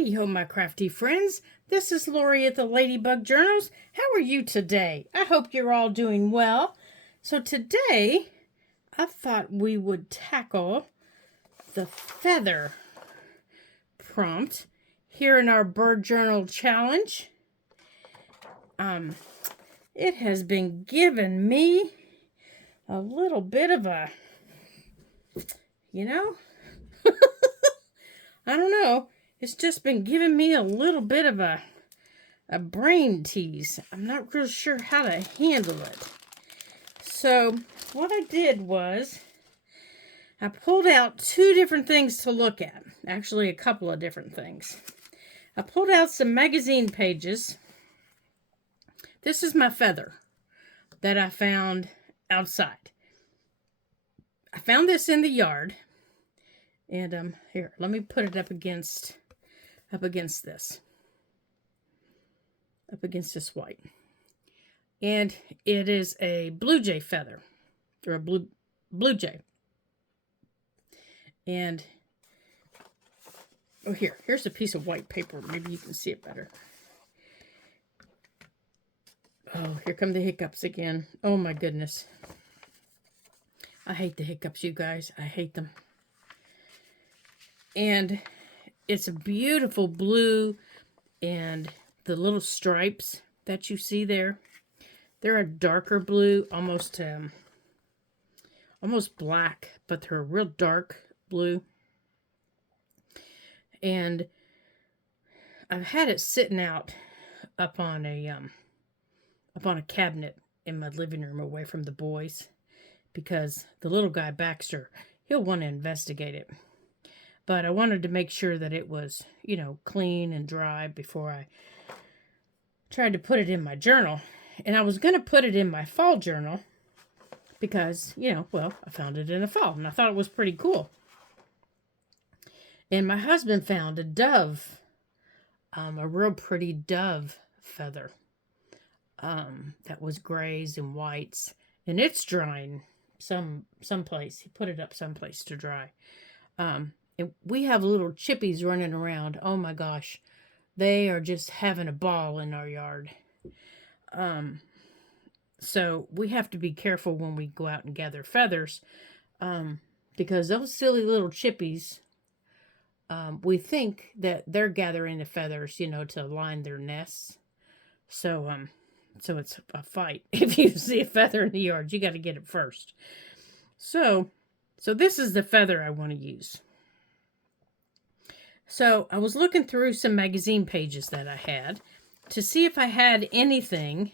Howdy-ho, my crafty friends. This is Lori at the Ladybug Journals. How are you today? I hope you're all doing well. So today, I thought we would tackle the feather prompt here in our bird journal challenge. It has been giving me a little bit of a, I don't know. It's just been giving me a little bit of a brain tease. I'm not real sure how to handle it. So what I did was I pulled out two different things to look at. Actually, a couple of different things. I pulled out some magazine pages. This is my feather that I found outside. I found this in the yard. And here, let me put it up against this white. And it is a blue jay feather, or a blue jay. And oh, here's a piece of white paper. Maybe you can see it better. Oh, here come the hiccups again. Oh my goodness. I hate the hiccups, you guys. I hate them. And it's a beautiful blue, and the little stripes that you see there, they're a darker blue, almost black, but they're a real dark blue. And I've had it sitting out up on a cabinet in my living room away from the boys, because the little guy Baxter, he'll want to investigate it. But I wanted to make sure that it was, clean and dry before I tried to put it in my journal. And I was going to put it in my fall journal because, I found it in the fall and I thought it was pretty cool. And my husband found a dove, a real pretty dove feather that was grays and whites. And it's drying someplace. He put it up someplace to dry. We have little chippies running around. Oh my gosh. They are just having a ball in our yard. So we have to be careful when we go out and gather feathers. Because those silly little chippies, we think that they're gathering the feathers, to line their nests. So it's a fight. If you see a feather in the yard, you got to get it first. So this is the feather I want to use. So I was looking through some magazine pages that I had to see if I had anything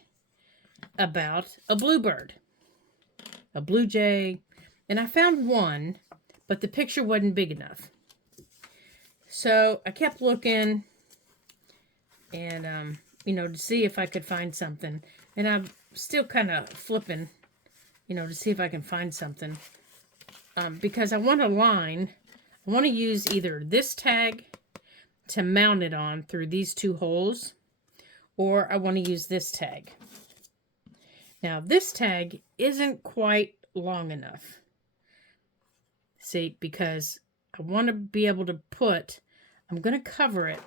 about a bluebird, a blue jay, and I found one, but the picture wasn't big enough. So I kept looking and, to see if I could find something. And I'm still kind of flipping, to see if I can find something. Because I want a line. I want to use either this tag to mount it on through these two holes, or I want to use this tag. Now, this tag isn't quite long enough. See, because I want to be able to I'm going to cover it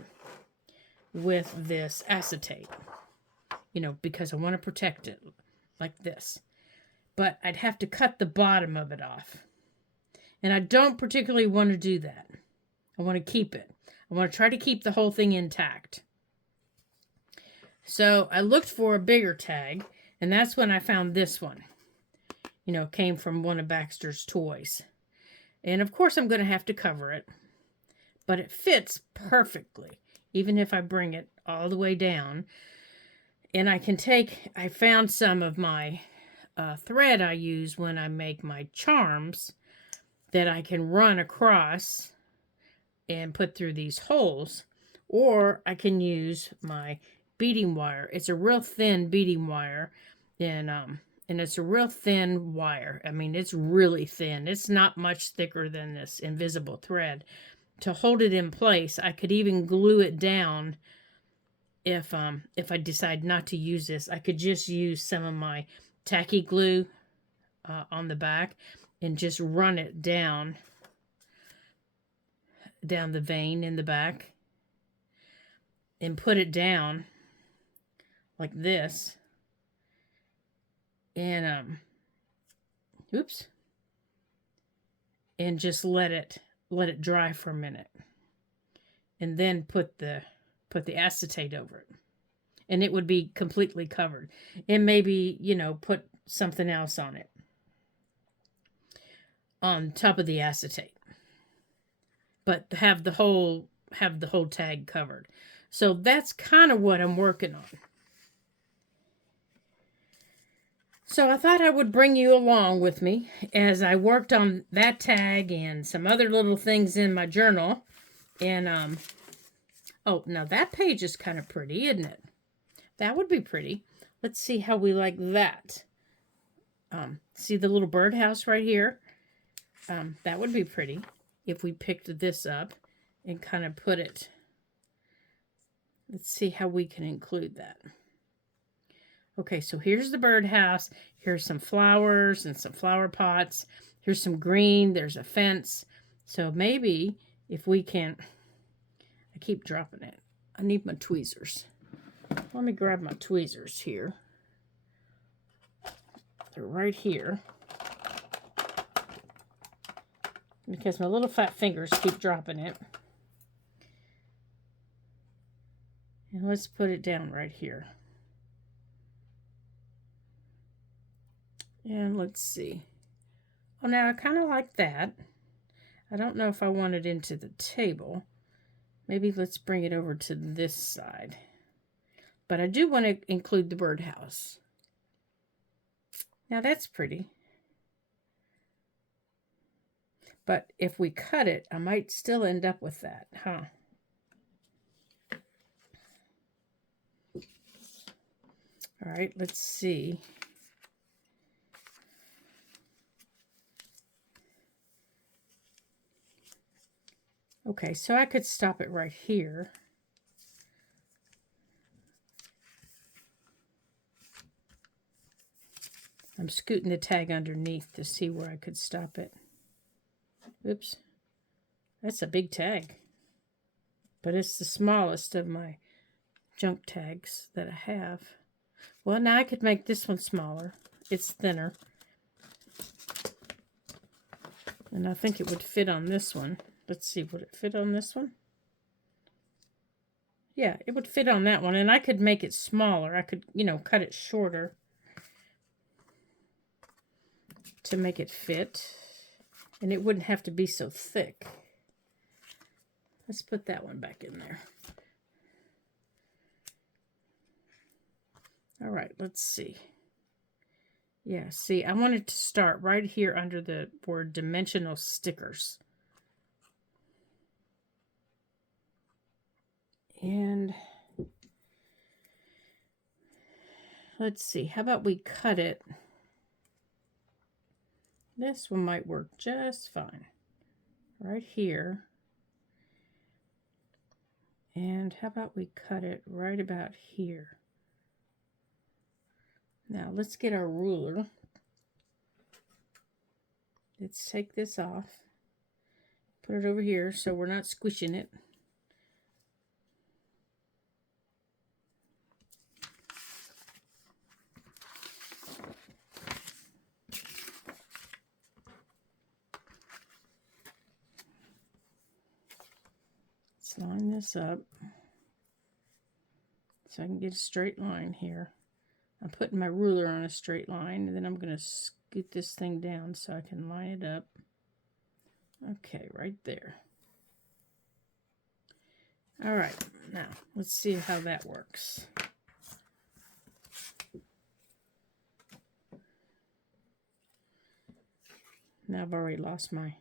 with this acetate, because I want to protect it like this. But I'd have to cut the bottom of it off. And I don't particularly want to do that. I want to keep it. I want to try to keep the whole thing intact. So I looked for a bigger tag, and that's when I found this one. Came from one of Baxter's toys. And of course I'm going to have to cover it. But it fits perfectly, even if I bring it all the way down. And I found some of my thread I use when I make my charms that I can run across and put through these holes, or I can use my beading wire. It's a real thin beading wire, and it's a real thin wire. I mean, it's really thin. It's not much thicker than this invisible thread. To hold it in place, I could even glue it down. If I decide not to use this, I could just use some of my tacky glue on the back and just run it down the vein in the back. and put it down like this. And oops. And just let it dry for a minute. And then put the acetate over it. And it would be completely covered. And maybe, put something else on it. On top of the acetate. But have the whole tag covered. So that's kind of what I'm working on. So I thought I would bring you along with me as I worked on that tag and some other little things in my journal. And oh, now that page is kind of pretty, isn't it? That would be pretty. Let's see how we like that. See the little birdhouse right here? That would be pretty if we picked this up and kind of put it. Let's see how we can include that. Okay, so here's the birdhouse. Here's some flowers and some flower pots. Here's some green. There's a fence. So maybe if we can... I keep dropping it. I need my tweezers. Let me grab my tweezers here. They're right here. Because my little fat fingers keep dropping it. And let's put it down right here. And let's see. Oh, now I kind of like that. I don't know if I want it into the table. Maybe let's bring it over to this side. But I do want to include the birdhouse. Now that's pretty. But if we cut it, I might still end up with that, huh? All right, let's see. Okay, so I could stop it right here. I'm scooting the tag underneath to see where I could stop it. Oops. That's a big tag. But it's the smallest of my junk tags that I have. Well, now I could make this one smaller. It's thinner. And I think it would fit on this one. Let's see, would it fit on this one? Yeah, it would fit on that one. And I could make it smaller. I could, cut it shorter to make it fit. And it wouldn't have to be so thick. Let's put that one back in there. All right, let's see. Yeah, see, I wanted to start right here under the word dimensional stickers. And let's see, how about we cut it? This one might work just fine. Right here. And how about we cut it right about here? Now let's get our ruler. Let's take this off. Put it over here so we're not squishing it. Let's line this up so I can get a straight line here. I'm putting my ruler on a straight line, and then I'm going to scoot this thing down so I can line it up. Okay, right there. All right, now let's see how that works. Now I've already lost my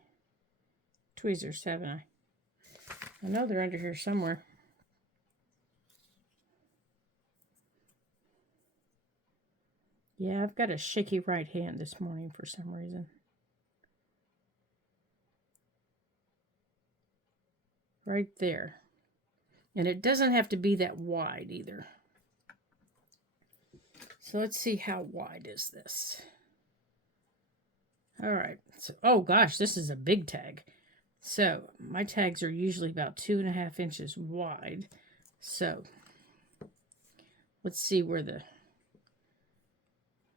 tweezers, haven't I? I know they're under here somewhere. Yeah, I've got a shaky right hand this morning for some reason. Right there. And it doesn't have to be that wide either. So let's see, how wide is this? All right. So, oh gosh, this is a big tag. So my tags are usually about 2.5 inches wide. So Let's see where the,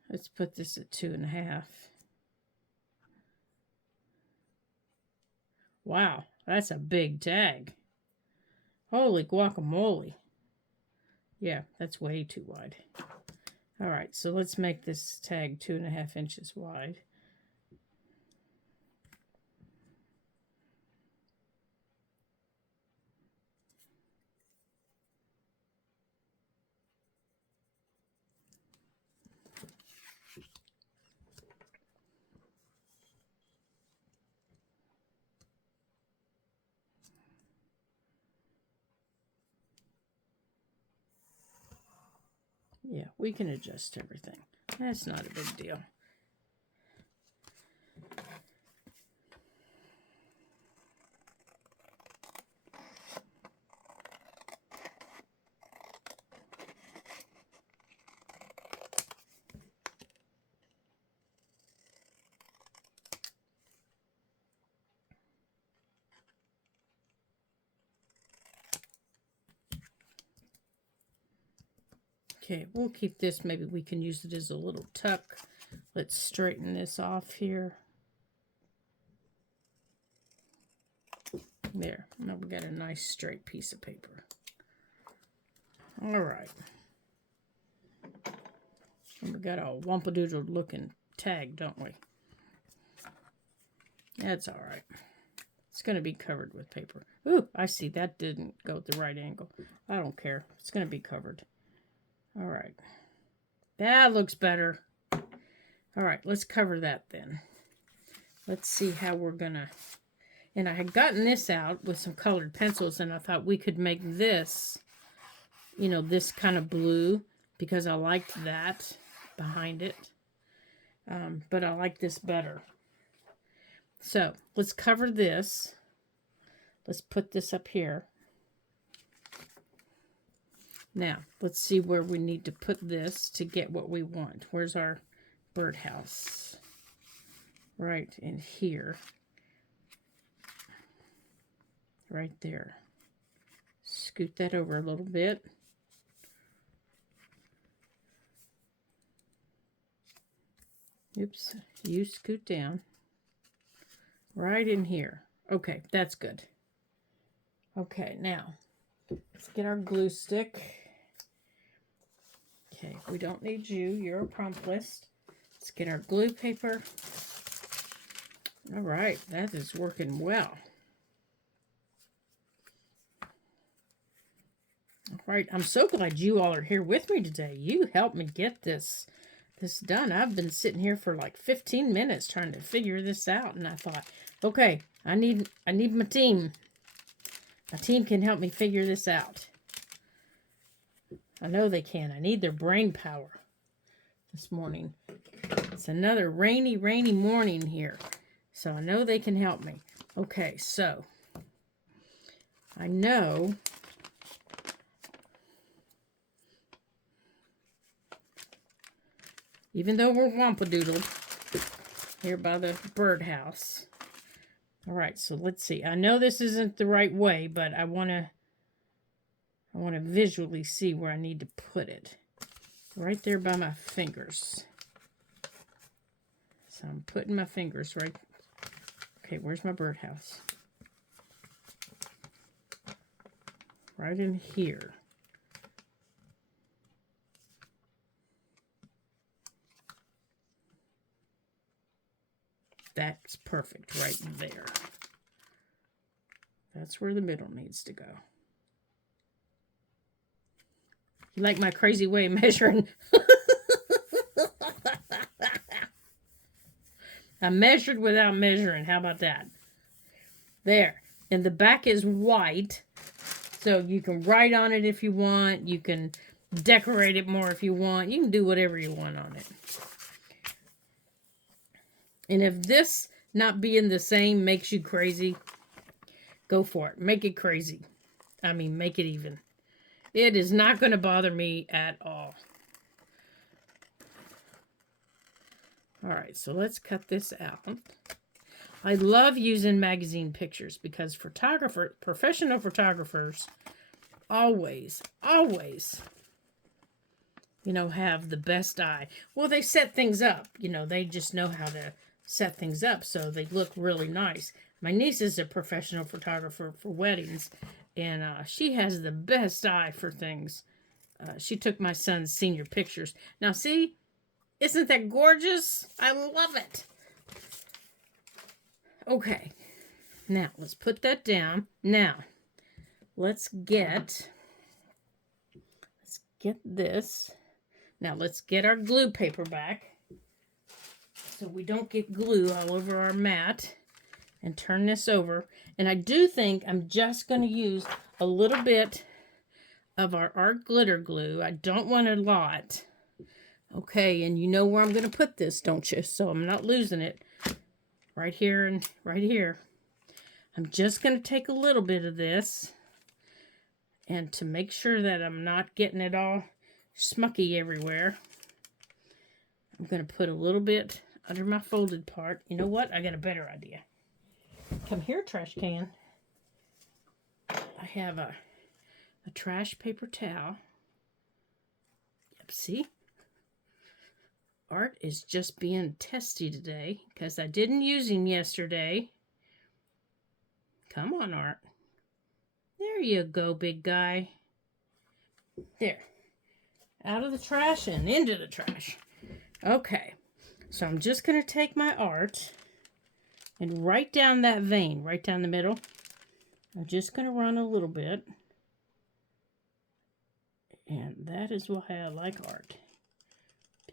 let's put this at 2.5. Wow, that's a big tag. Holy guacamole. Yeah, that's way too wide. All right, so let's make this tag 2.5 inches wide. Yeah, we can adjust everything. That's not a big deal. Okay, we'll keep this. Maybe we can use it as a little tuck. Let's straighten this off here. There. Now we got a nice straight piece of paper. All right. And we got a wampadoodle looking tag, don't we? That's all right. It's going to be covered with paper. Ooh, I see. That didn't go at the right angle. I don't care. It's going to be covered. All right. That looks better. All right, let's cover that then. Let's see how we're going to... And I had gotten this out with some colored pencils, and I thought we could make this, you know, this kind of blue, because I liked that behind it. But I like this better. So, let's cover this. Let's put this up here. Now, let's see where we need to put this to get what we want. Where's our birdhouse? Right in here. Right there. Scoot that over a little bit. Oops, you scoot down. Right in here. Okay, that's good. Okay, now, let's get our glue stick. Okay, we don't need you. You're a prompt list. Let's get our glue paper. All right, that is working well. All right, I'm so glad you all are here with me today. You helped me get this done. I've been sitting here for like 15 minutes trying to figure this out, and I thought, okay, I need my team. My team can help me figure this out. I know they can. I need their brain power this morning. It's another rainy morning here. So I know they can help me. Okay, so I know even though we're wampadoodled here by the birdhouse. All right, so let's see. I know this isn't the right way, but I want to visually see where I need to put it. Right there by my fingers. So I'm putting my fingers right. Okay, where's my birdhouse? Right in here. That's perfect right there. That's where the middle needs to go. You like my crazy way of measuring? I measured without measuring. How about that? There. And the back is white. So you can write on it if you want. You can decorate it more if you want. You can do whatever you want on it. And if this not being the same makes you crazy, go for it. Make it crazy. I mean, make it even. It is not going to bother me at all. All right, so let's cut this out. I love using magazine pictures because professional photographers always you know, have the best eye. Well, they set things up. You know, they just know how to set things up so they look really nice. My niece is a professional photographer for weddings, and she has the best eye for things. She took my son's senior pictures. Now, see, isn't that gorgeous? I love it. Okay, now let's put that down. Now, let's get this. Now, let's get our glue paper back so we don't get glue all over our mat, and turn this over. And I do think I'm just going to use a little bit of our art glitter glue. I don't want a lot. Okay, and you know where I'm going to put this, don't you? So I'm not losing it. Right here and right here. I'm just going to take a little bit of this, and to make sure that I'm not getting it all smucky everywhere, I'm going to put a little bit under my folded part. You know what? I got a better idea. Come here, trash can. I have a trash paper towel. Yep, see? Art is just being testy today because I didn't use him yesterday. Come on, Art. There you go, big guy. There. Out of the trash and into the trash. Okay. So I'm just going to take my art and right down that vein, right down the middle. I'm just going to run a little bit. And that is why I like art.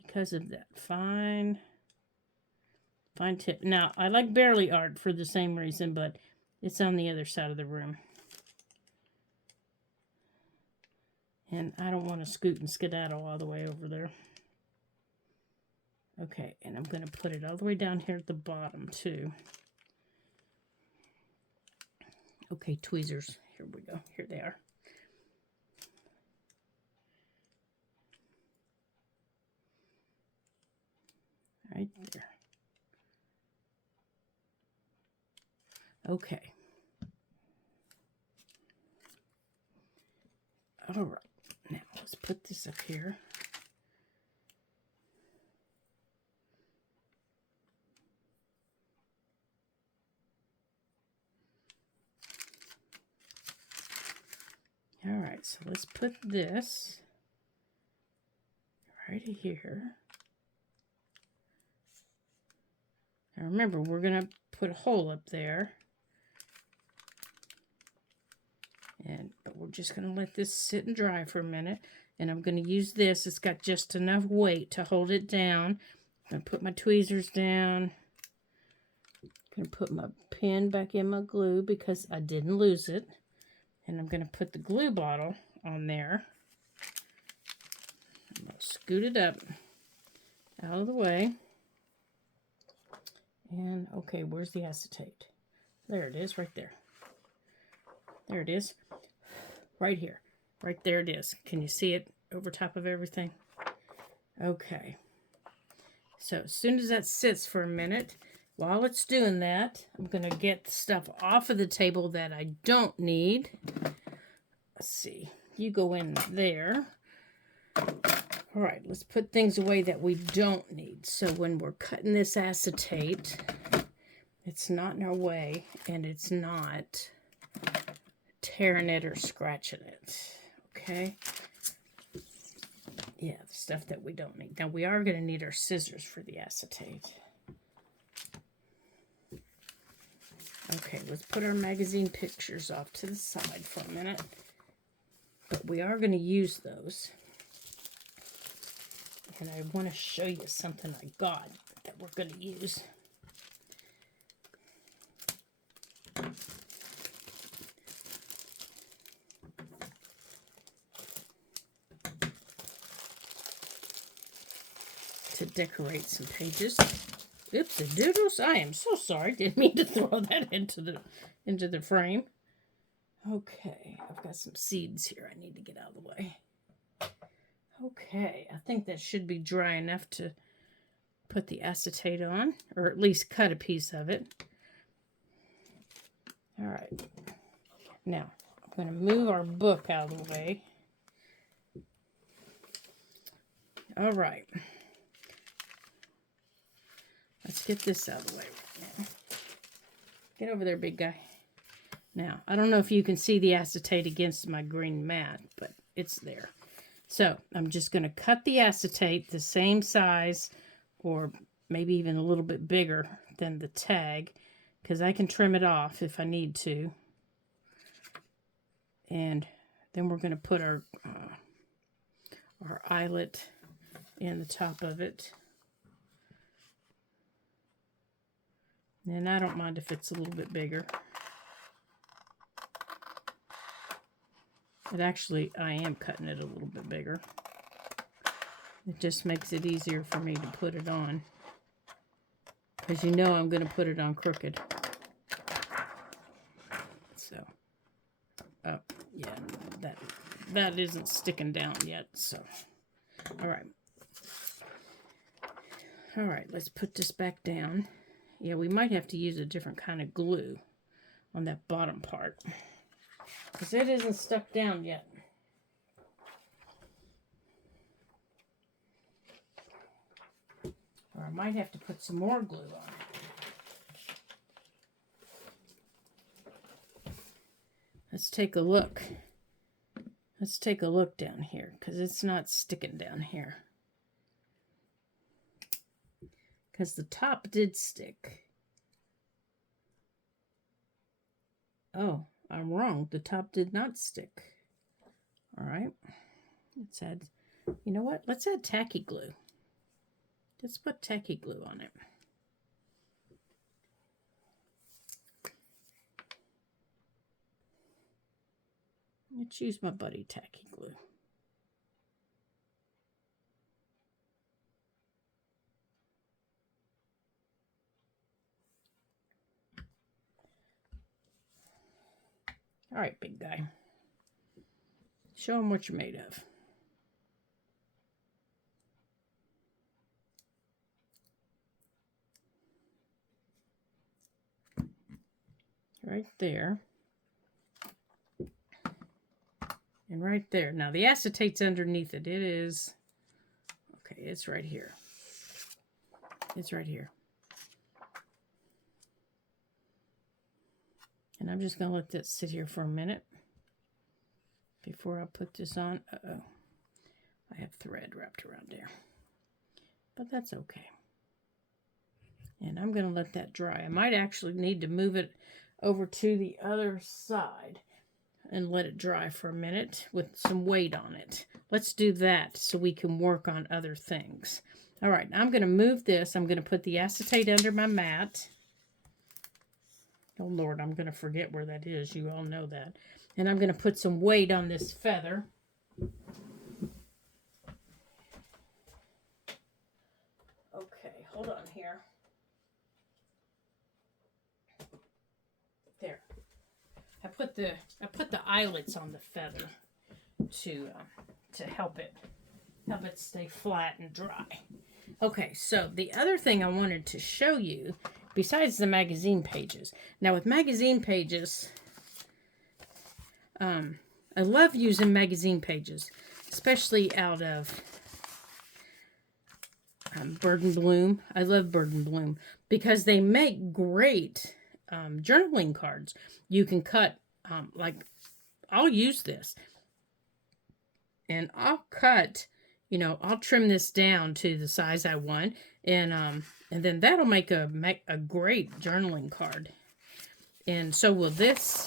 Because of that fine tip. Now, I like barely art for the same reason, but it's on the other side of the room. And I don't want to scoot and skedaddle all the way over there. Okay, and I'm going to put it all the way down here at the bottom, too. Okay, tweezers. Here we go. Here they are. Right there. Okay. All right. Now, let's put this up here. All right, so let's put this right here. Now remember, we're going to put a hole up there. But we're just going to let this sit and dry for a minute. And I'm going to use this. It's got just enough weight to hold it down. I'm going to put my tweezers down. I'm going to put my pen back in my glue because I didn't lose it. And I'm going to put the glue bottle on there. I'm going to scoot it up out of the way. And, okay, where's the acetate? There it is, right there. There it is. Right here. Right there it is. Can you see it over top of everything? Okay. So as soon as that sits for a minute, while it's doing that, I'm going to get the stuff off of the table that I don't need. Let's see. You go in there. All right, let's put things away that we don't need. So when we're cutting this acetate, it's not in our way and it's not tearing it or scratching it. Okay? Yeah, the stuff that we don't need. Now, we are going to need our scissors for the acetate. Okay, let's put our magazine pictures off to the side for a minute. But we are going to use those. And I want to show you something I got that we're going to use. To decorate some pages. Oops, the doodles. I am so sorry. Didn't mean to throw that into the frame. Okay, I've got some seeds here I need to get out of the way. Okay, I think that should be dry enough to put the acetate on, or at least cut a piece of it. All right. Now, I'm going to move our book out of the way. All right. Let's get this out of the way. Get over there, big guy. Now, I don't know if you can see the acetate against my green mat, but it's there. So, I'm just going to cut the acetate the same size, or maybe even a little bit bigger than the tag, because I can trim it off if I need to. And then we're going to put our eyelet in the top of it. And I don't mind if it's a little bit bigger. But actually, I am cutting it a little bit bigger. It just makes it easier for me to put it on. Because you know I'm going to put it on crooked. So, oh, yeah, that isn't sticking down yet, so. All right. All right, let's put this back down. Yeah, we might have to use a different kind of glue on that bottom part, because it isn't stuck down yet. Or I might have to put some more glue on it. Let's take a look. Let's take a look down here, because it's not sticking down here. Because the top did stick. Oh, I'm wrong. The top did not stick. All right. Let's add, you know what? Let's add tacky glue. Let's put tacky glue on it. Let's use my buddy tacky glue. All right, big guy. Show them what you're made of. Right there. And right there. Now, the acetate's underneath it. It is... Okay, it's right here. It's right here. And I'm just going to let that sit here for a minute before I put this on. Uh-oh. I have thread wrapped around there. But that's okay. And I'm going to let that dry. I might actually need to move it over to the other side and let it dry for a minute with some weight on it. Let's do that so we can work on other things. All right, now I'm going to move this. I'm going to put the acetate under my mat. Oh, Lord, I'm going to forget where that is. You all know that. And I'm going to put some weight on this feather. Okay, hold on here. There. I put the eyelets on the feather to help it stay flat and dry. Okay, so the other thing I wanted to show you, besides the magazine pages. Now with magazine pages, I love using magazine pages, especially out of Bird and Bloom. I love Bird and Bloom because they make great journaling cards. You can cut, like, I'll use this. And I'll cut, you know, I'll trim this down to the size I want. And then that'll make a great journaling card. And so will this.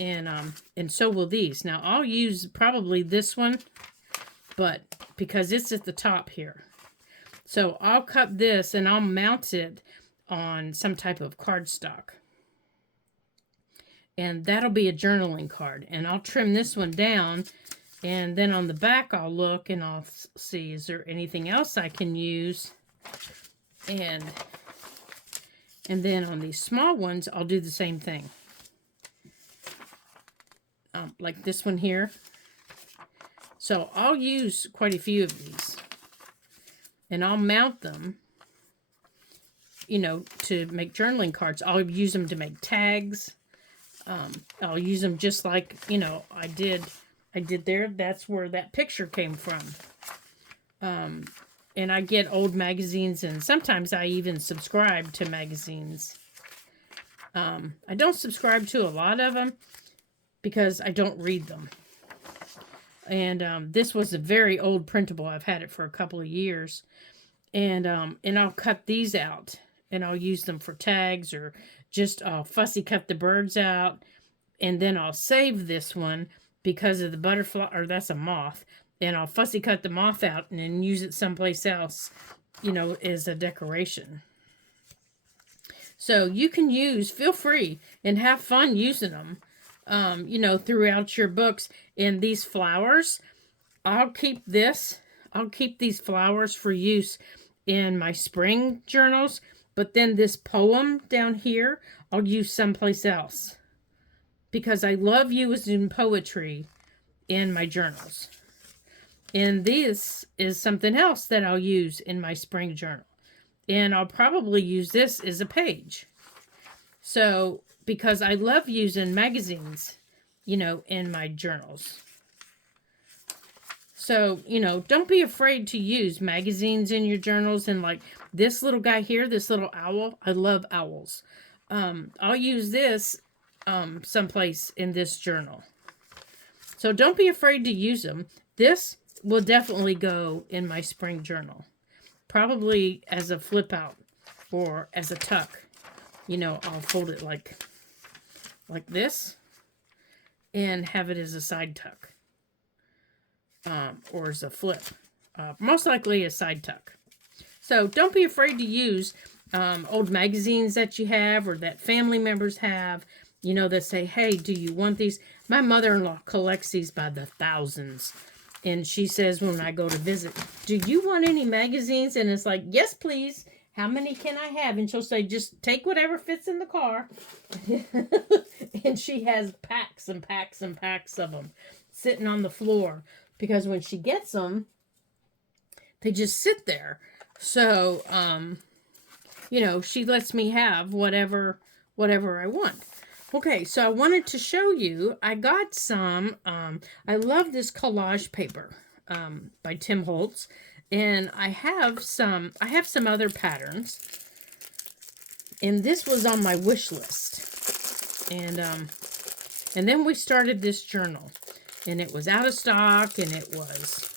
And so will these. Now, I'll use probably this one, but because it's at the top here. So I'll cut this and I'll mount it on some type of cardstock. And that'll be a journaling card. And I'll trim this one down. And then on the back, I'll look and I'll see, is there anything else I can use? And then on these small ones, I'll do the same thing. Like this one here. So I'll use quite a few of these. And I'll mount them, you know, to make journaling cards. I'll use them to make tags. I'll use them just like, you know, I did there. That's where that picture came from. And I get old magazines, and sometimes I even subscribe to magazines. I don't subscribe to a lot of them because I don't read them. And this was a very old printable. I've had it for a couple of years. And I'll cut these out, and I'll use them for tags, or just fussy cut the birds out. And then I'll save this one because of the butterfly, or that's a moth. And I'll fussy cut the moth out and then use it someplace else, as a decoration. So you can feel free and have fun using them, throughout your books. And these flowers, I'll keep these flowers for use in my spring journals. But then this poem down here, I'll use someplace else, because I love using poetry in my journals. And this is something else that I'll use in my spring journal. And I'll probably use this as a page. So, because I love using magazines, in my journals. So, don't be afraid to use magazines in your journals. And like this little guy here, this little owl, I love owls. I'll use this someplace in this journal. So don't be afraid to use them. This will definitely go in my spring journal. Probably as a flip out or as a tuck. I'll fold it like this and have it as a side tuck. Or as a flip. Most likely a side tuck. So don't be afraid to use old magazines that you have or that family members have, that say, hey, do you want these? My mother-in-law collects these by the thousands. And she says when I go to visit, do you want any magazines? And it's like, yes, please. How many can I have? And she'll say, just take whatever fits in the car. And she has packs and packs and packs of them sitting on the floor. Because when she gets them, they just sit there. So, she lets me have whatever I want. Okay, so I wanted to show you, I got some, I love this collage paper by Tim Holtz. And I have some other patterns. And this was on my wish list. And then we started this journal. And it was out of stock, and it was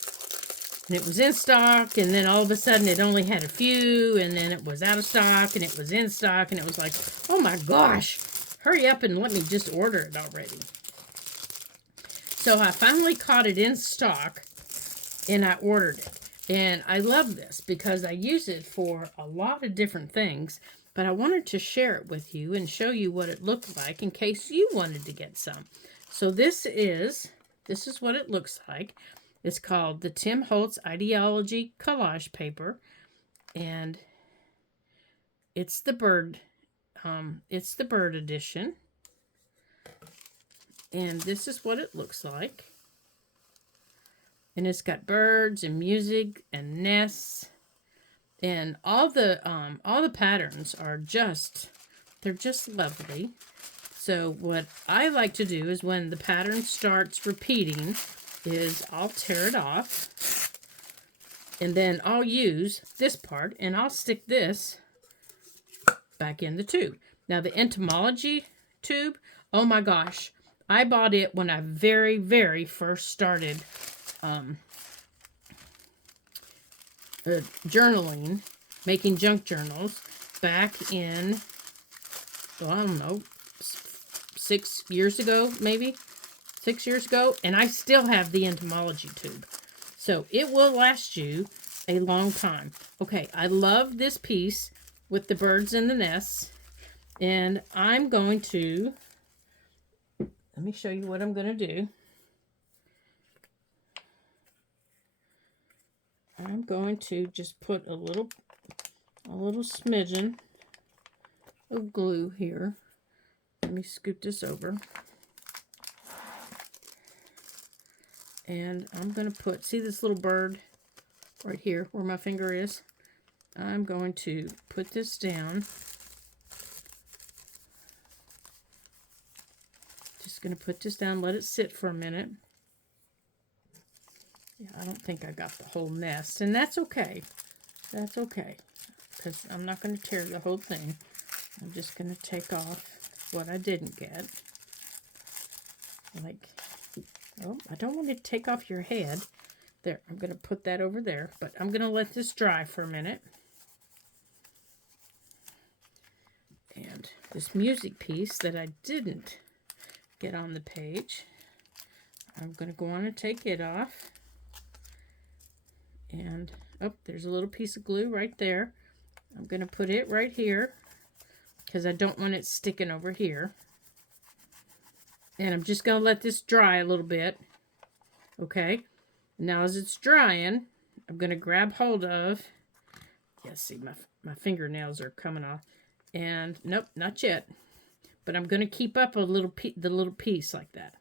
in stock, and then all of a sudden it only had a few, and then it was out of stock, and it was in stock, and it was like, oh my gosh, hurry up and let me just order it already. So I finally caught it in stock, and I ordered it. And I love this because I use it for a lot of different things, but I wanted to share it with you and show you what it looked like in case you wanted to get some. So this is what it looks like. It's called the Tim Holtz Ideology Collage Paper, and it's the bird edition. And this is what it looks like. And it's got birds and music and nests, and all the patterns are they're just lovely. So what I like to do is when the pattern starts repeating is I'll tear it off, and then I'll use this part and I'll stick this back in the tube. Now the entomology tube, oh my gosh, I bought it when I very, very first started journaling, making junk journals back in, well, I don't know, 6 years ago, maybe 6 years ago, and I still have the entomology tube. So it will last you a long time. Okay, I love this piece with the birds in the nests, and I'm going to, let me show you what I'm going to do. I'm going to just put a little smidgen of glue here. Let me scoot this over. And I'm going to put, see this little bird right here where my finger is? I'm going to put this down. Just going to put this down, let it sit for a minute. Yeah, I don't think I got the whole nest, and that's okay. That's okay, because I'm not going to tear the whole thing. I'm just going to take off what I didn't get. Like, oh, I don't want to take off your head. There, I'm going to put that over there, but I'm going to let this dry for a minute. And this music piece that I didn't get on the page, I'm going to go on and take it off. And, oh, there's a little piece of glue right there. I'm going to put it right here because I don't want it sticking over here. And I'm just going to let this dry a little bit. Okay. Now as it's drying, I'm going to grab hold of, yeah, see, my fingernails are coming off. And, nope, not yet. But I'm going to keep up the little piece like that.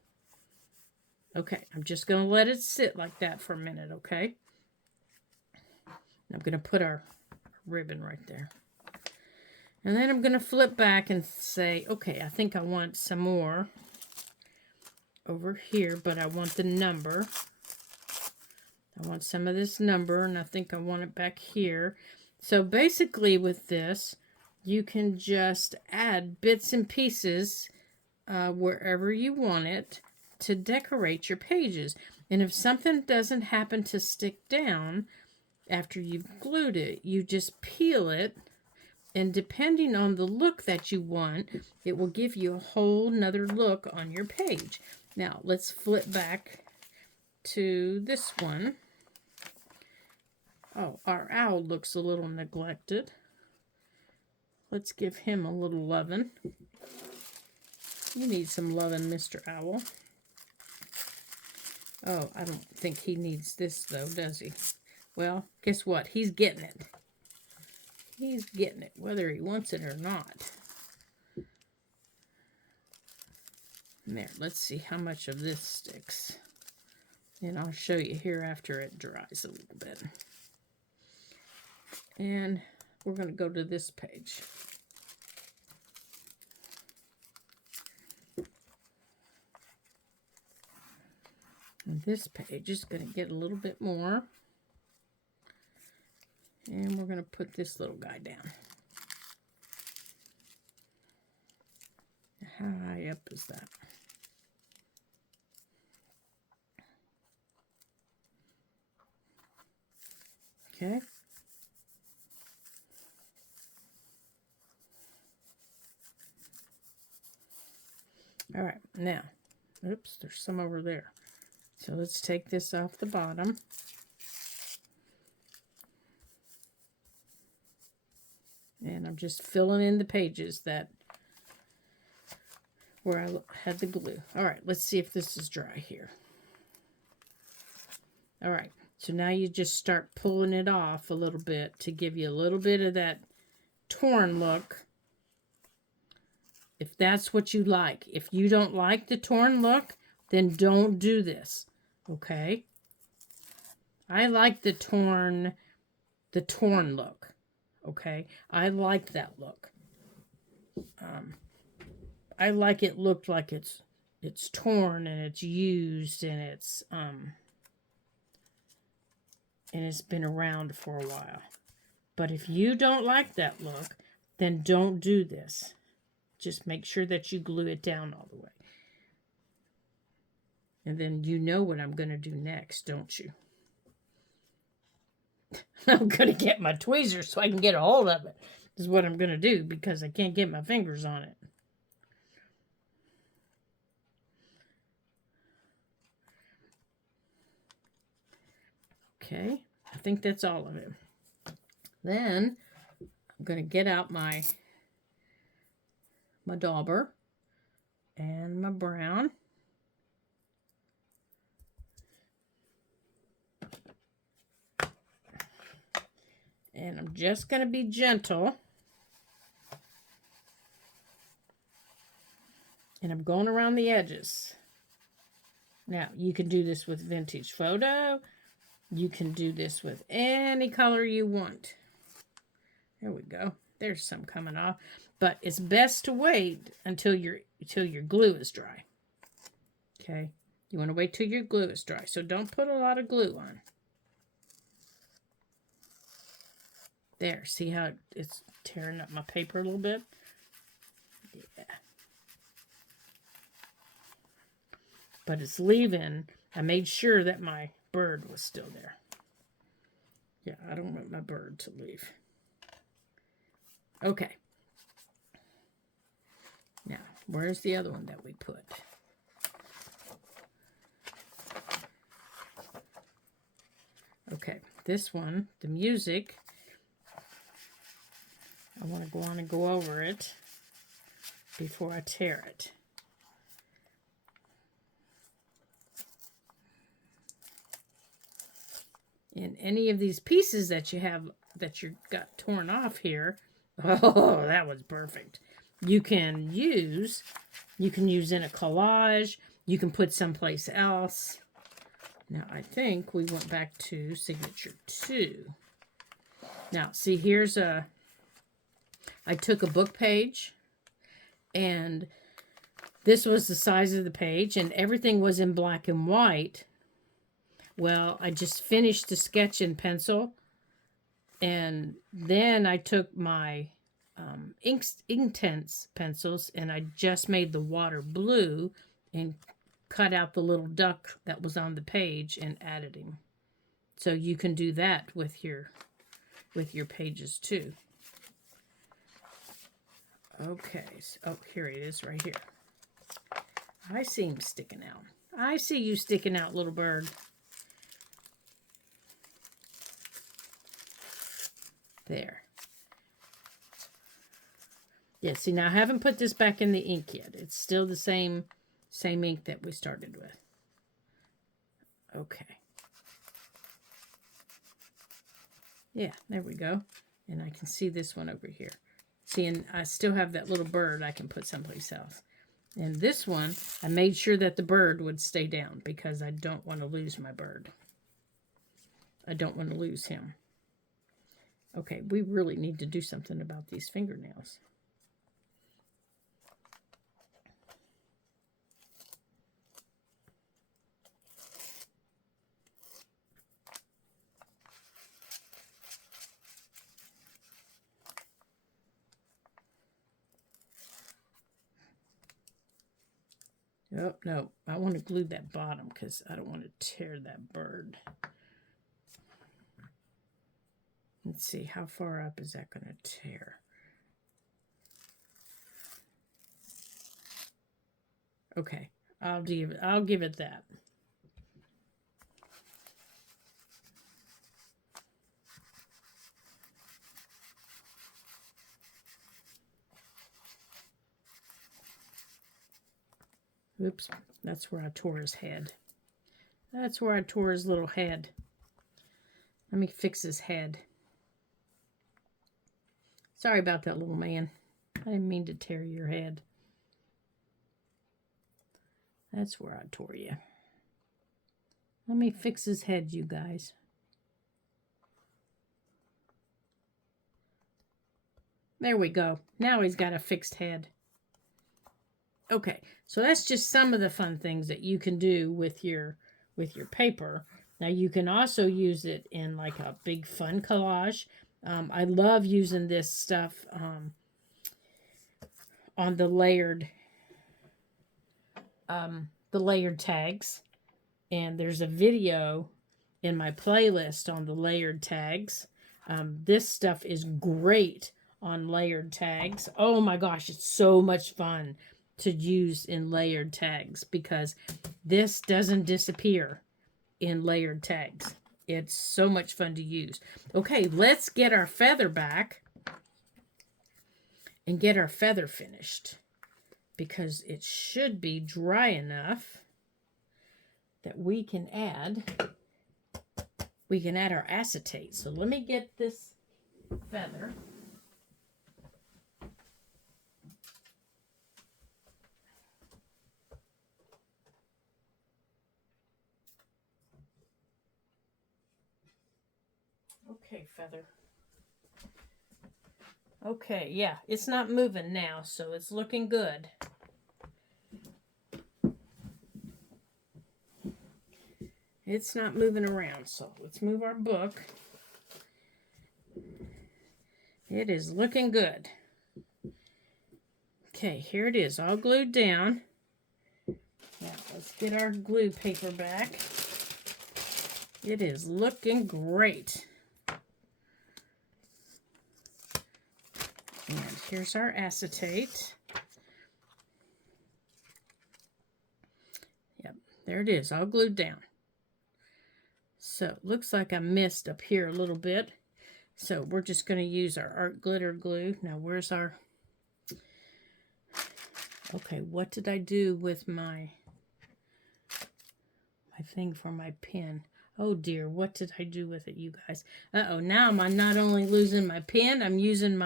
Okay, I'm just going to let it sit like that for a minute, okay? I'm going to put our ribbon right there. And then I'm going to flip back and say, okay, I think I want some more over here, but I want the number. I want some of this number, and I think I want it back here. So basically with this, you can just add bits and pieces wherever you want it to decorate your pages. And if something doesn't happen to stick down after you've glued it, you just peel it, and depending on the look that you want, it will give you a whole nother look on your page. Now, let's flip back to this one. Oh, our owl looks a little neglected. Let's give him a little loving. You need some loving, Mr. Owl. Oh, I don't think he needs this, though, does he? Well, guess what? He's getting it. He's getting it, whether he wants it or not. There, let's see how much of this sticks. And I'll show you here after it dries a little bit. And we're going to go to this page. And this page is going to get a little bit more. And we're going to put this little guy down. How high up is that? Okay. All right, now, oops, there's some over there. So let's take this off the bottom. And I'm just filling in the pages that where I had the glue. All right, let's see if this is dry here. All right, so now you just start pulling it off a little bit to give you a little bit of that torn look. If that's what you like. If you don't like the torn look, then don't do this, okay? I like the torn look, okay? I like that look. I like it looked like it's torn and it's used and it's been around for a while. But if you don't like that look, then don't do this. Just make sure that you glue it down all the way. And then you know what I'm going to do next, don't you? I'm going to get my tweezers so I can get a hold of it. This is what I'm going to do because I can't get my fingers on it. Okay, I think that's all of it. Then I'm going to get out my dauber and my brown. And I'm just going to be gentle. And I'm going around the edges. Now, you can do this with vintage photo. You can do this with any color you want. There we go. There's some coming off. But it's best to wait until your glue is dry. Okay? You want to wait till your glue is dry, so don't put a lot of glue on. There, see how it's tearing up my paper a little bit? Yeah. But it's leaving. I made sure that my bird was still there. Yeah, I don't want my bird to leave. Okay. Now, where's the other one that we put? Okay, this one, the music, I want to go on and go over it before I tear it. And any of these pieces that you have, that you got torn off here, oh, that was perfect. You can use in a collage, you can put someplace else. Now, I think we went back to signature 2. Now, see, here's I took a book page, and this was the size of the page, and everything was in black and white. Well, I just finished the sketch in pencil, and then I took my Inktense pencils, and I just made the water blue and cut out the little duck that was on the page and added him. So you can do that with your pages too. Okay, so, oh, here it is right here. I see him sticking out. I see you sticking out, little bird. There. Yeah, see, now I haven't put this back in the ink yet. It's still the same ink that we started with. Okay. Yeah, there we go. And I can see this one over here. See, and I still have that little bird I can put someplace else. And this one, I made sure that the bird would stay down because I don't want to lose my bird. I don't want to lose him. Okay, we really need to do something about these fingernails. Oh, no, I want to glue that bottom because I don't want to tear that bird. Let's see, how far up is that going to tear? Okay, I'll give it that. Oops, that's where I tore his head. That's where I tore his little head. Let me fix his head. Sorry about that, little man. I didn't mean to tear your head. That's where I tore you. Let me fix his head, you guys. There we go. Now he's got a fixed head. Okay, so that's just some of the fun things that you can do with your paper. Now you can also use it in like a big fun collage. I love using this stuff on the layered tags. And there's a video in my playlist on the layered tags. This stuff is great on layered tags. Oh my gosh, it's so much fun to use in layered tags because this doesn't disappear in layered tags. It's so much fun to use. Okay, let's get our feather back and get our feather finished because it should be dry enough that we can add our acetate. So let me get this feather. Okay, feather. Okay, yeah, it's not moving now, so it's looking good. It's not moving around, so let's move our book. It is looking good. Okay, here it is, all glued down. Now, let's get our glue paper back. It is looking great. And here's our acetate. Yep, there it is, all glued down. So, it looks like I missed up here a little bit. So, we're just going to use our art glitter glue. Now, where's our... Okay, what did I do with my thing for my pen? Oh dear, what did I do with it, you guys? Uh-oh, now I'm not only losing my pen, I'm losing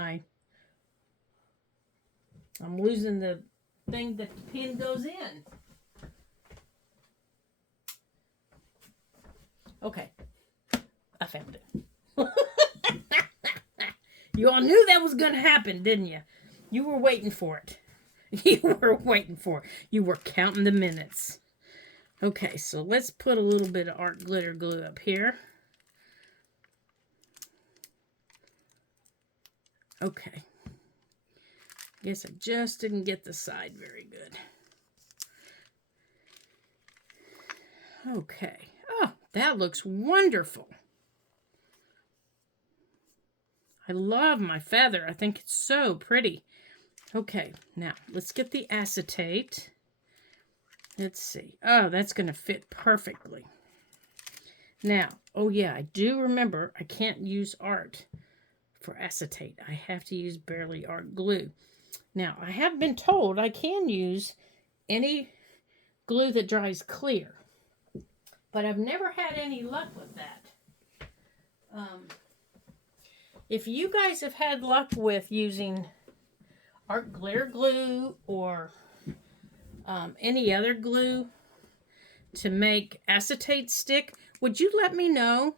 the thing that the pen goes in. Okay, I found it. You all knew that was going to happen, didn't you? You were waiting for it. You were waiting for it. You were counting the minutes. Okay, so let's put a little bit of art glitter glue up here. Okay. Guess I just didn't get the side very good. Okay. Oh, that looks wonderful. I love my feather. I think it's so pretty. Okay, now let's get the acetate. Let's see. Oh, that's going to fit perfectly. Now, oh yeah, I do remember I can't use art for acetate. I have to use barely art glue. Now, I have been told I can use any glue that dries clear, but I've never had any luck with that. If you guys have had luck with using art glitter glue or any other glue to make acetate stick, would you let me know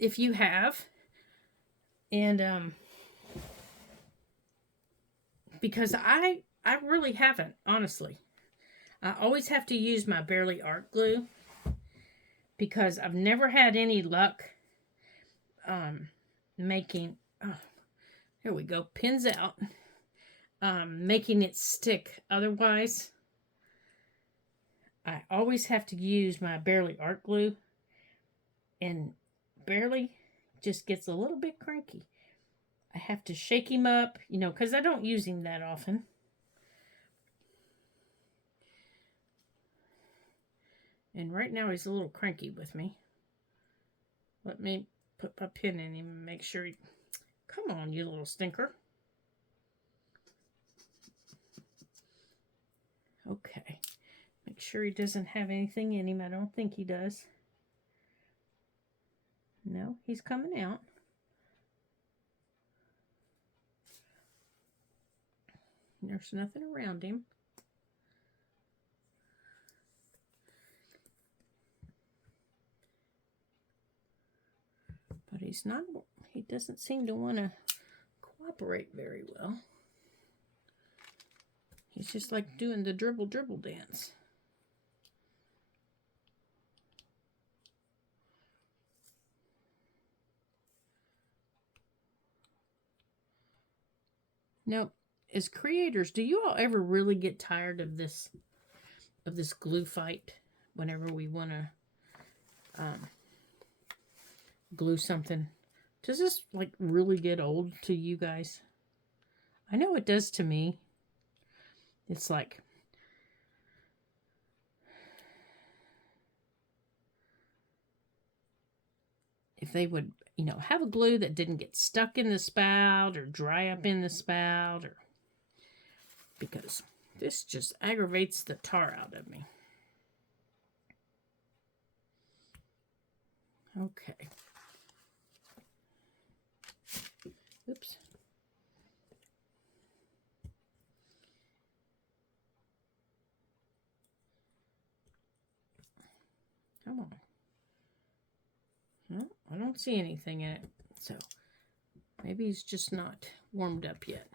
if you have? And because I really haven't, honestly. I always have to use my barely art glue because I've never had any luck making, oh, here we go, pins out, making it stick. Otherwise, I always have to use my barely art glue, and barely just gets a little bit cranky. I have to shake him up, you know, because I don't use him that often. And right now he's a little cranky with me. Let me put my pin in him and make sure he... Come on, you little stinker. Okay. Make sure he doesn't have anything in him. I don't think he does. No, he's coming out. There's nothing around him. But he doesn't seem to want to cooperate very well. He's just like doing the dribble dance. Now, as creators, do you all ever really get tired of this glue fight whenever we want to glue something? Does this like really get old to you guys? I know it does to me. It's like if they would, you know, have a glue that didn't get stuck in the spout or dry up in the spout, or because this just aggravates the tar out of me. Okay. Oops. Come on. No, I don't see anything in it. So maybe he's just not warmed up yet.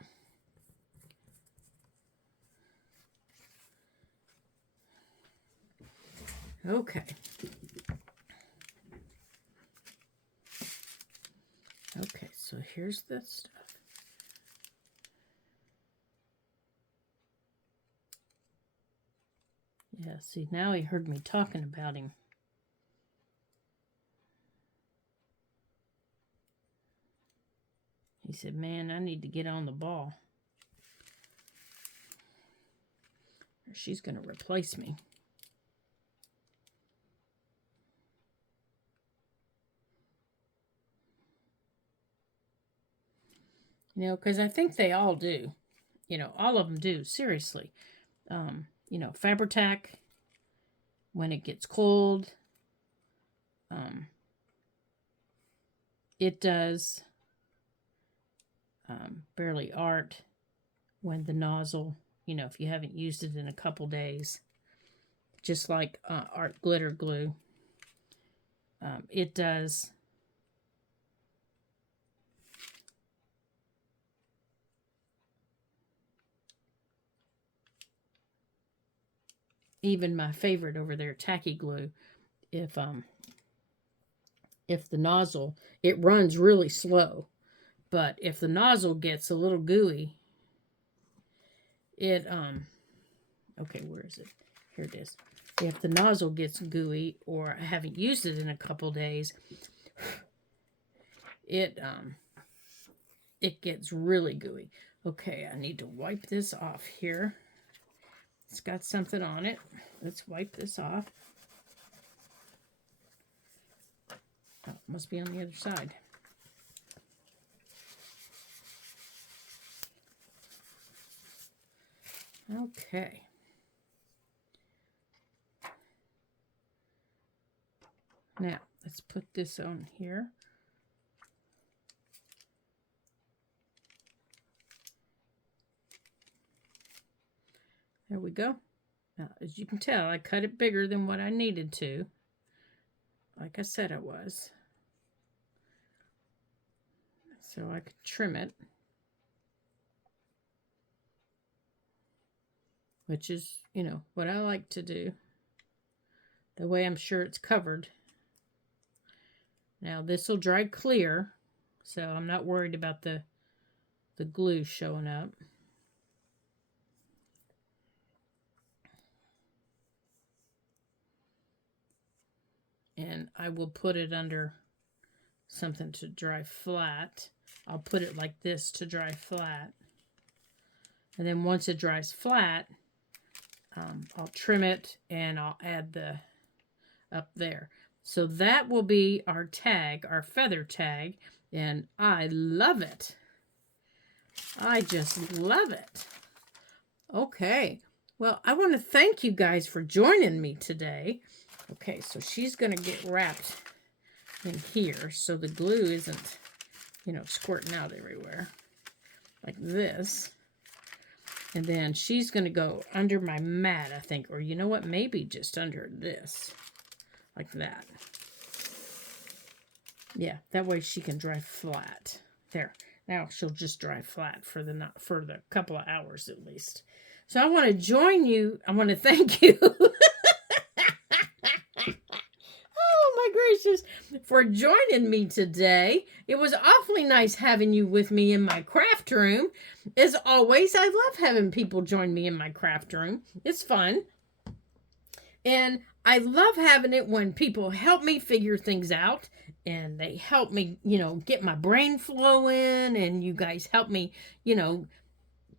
Okay. Okay, so here's the stuff. Yeah, see, now he heard me talking about him. He said, man, I need to get on the ball. Or she's going to replace me. You know, because I think they all do. You know, all of them do, seriously. You know, Fabri-Tac, when it gets cold, it does. Barely Art, when the nozzle, you know, if you haven't used it in a couple days, just like Art Glitter Glue, it does. Even my favorite over there, Tacky Glue, if the nozzle, it runs really slow, but if the nozzle gets a little gooey, it okay, where is it? Here it is. If the nozzle gets gooey, or I haven't used it in a couple days, it gets really gooey. Okay, I need to wipe this off here. It's got something on it. Let's wipe this off. Oh, it must be on the other side. Okay. Now, let's put this on here. There we go. Now, as you can tell, I cut it bigger than what I needed to. Like I said I was. So I could trim it. Which is, you know, what I like to do. The way I'm sure it's covered. Now, this will dry clear, so I'm not worried about the glue showing up. And I will put it under something to dry flat. I'll put it like this to dry flat. And then once it dries flat, I'll trim it and I'll add the up there. So that will be our tag, our feather tag, and I love it. I just love it. Okay, well, I want to thank you guys for joining me today. Okay, so she's going to get wrapped in here so the glue isn't, you know, squirting out everywhere like this. And then she's going to go under my mat, I think, or you know what, maybe just under this, like that. Yeah, that way she can dry flat. There, now she'll just dry flat for the couple of hours at least. So I want to join you. I want to thank you. Oh my gracious, for joining me today. It was awfully nice having you with me in my craft room. As always, I love having people join me in my craft room. It's fun. And I love having it when people help me figure things out and they help me, you know, get my brain flowing, and you guys help me, you know,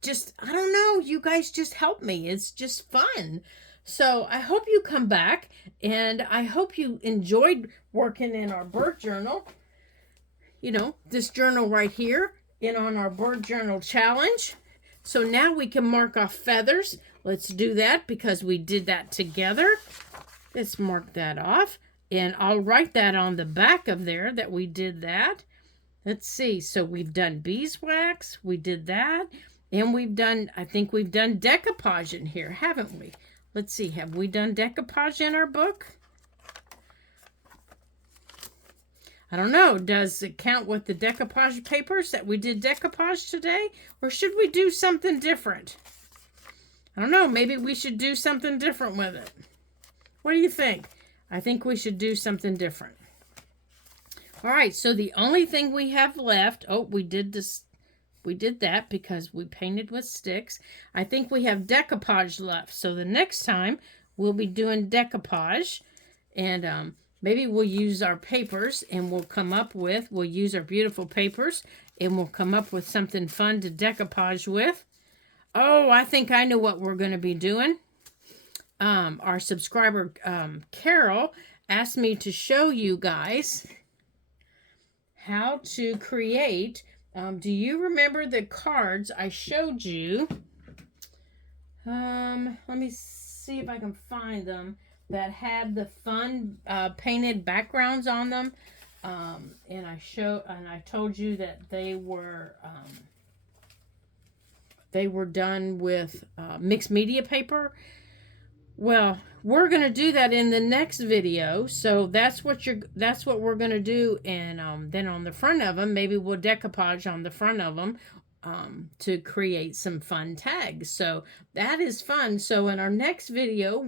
just, I don't know, you guys just help me. It's just fun. So I hope you come back, and I hope you enjoyed working in our bird journal. You know, this journal right here, and on our bird journal challenge. So now we can mark off feathers. Let's do that because we did that together. Let's mark that off. And I'll write that on the back of there that we did that. Let's see. So we've done beeswax. We did that. And we've done, I think we've done decoupage in here, haven't we? Let's see. Have we done decoupage in our book? I don't know. Does it count with the decoupage papers that we did decoupage today? Or should we do something different? I don't know. Maybe we should do something different with it. What do you think? I think we should do something different. All right, so the only thing we have left, oh, we did that because we painted with sticks. I think we have decoupage left. So the next time we'll be doing decoupage, and maybe we'll use our papers and we'll use our beautiful papers and we'll come up with something fun to decoupage with. Oh, I think I know what we're going to be doing. Our subscriber, Carol, asked me to show you guys how to create. Do you remember the cards I showed you? Let me see if I can find them that had the fun painted backgrounds on them. And I told you that they were done with mixed media paper. Well, we're going to do that in the next video. So that's what we're going to do. And then on the front of them, maybe we'll decoupage on the front of them to create some fun tags. So that is fun. So in our next video,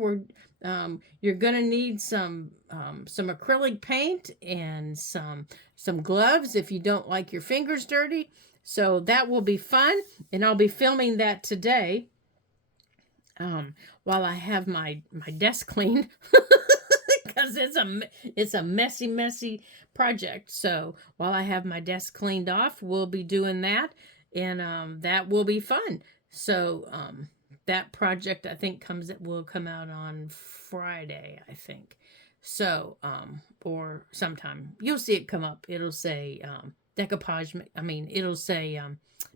you're going to need some acrylic paint and some gloves if you don't like your fingers dirty. So that will be fun. And I'll be filming that today. While I have my desk clean, because it's a messy project. So while I have my desk cleaned off, we'll be doing that, and that will be fun. So that project I think will come out on Friday, I think. So or sometime you'll see it come up. It'll say decoupage. It'll say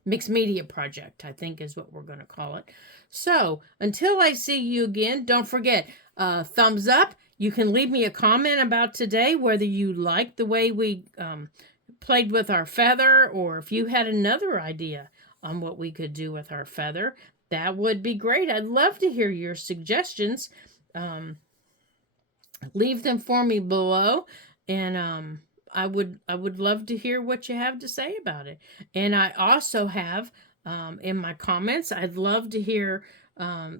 mixed media project, I think is what we're going to call it. So until I see you again, don't forget, thumbs up. You can leave me a comment about today, whether you liked the way we played with our feather, or if you had another idea on what we could do with our feather. That would be great. I'd love to hear your suggestions. Leave them for me below, and I would love to hear what you have to say about it. And I also have in my comments, I'd love to hear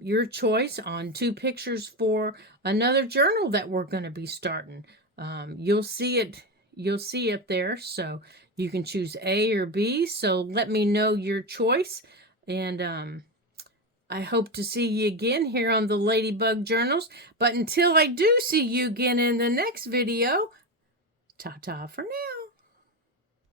your choice on 2 pictures for another journal that we're going to be starting. You'll see it there, so you can choose A or B. So let me know your choice, and I hope to see you again here on the Ladybug Journals. But until I do see you again in the next video, ta-ta for now.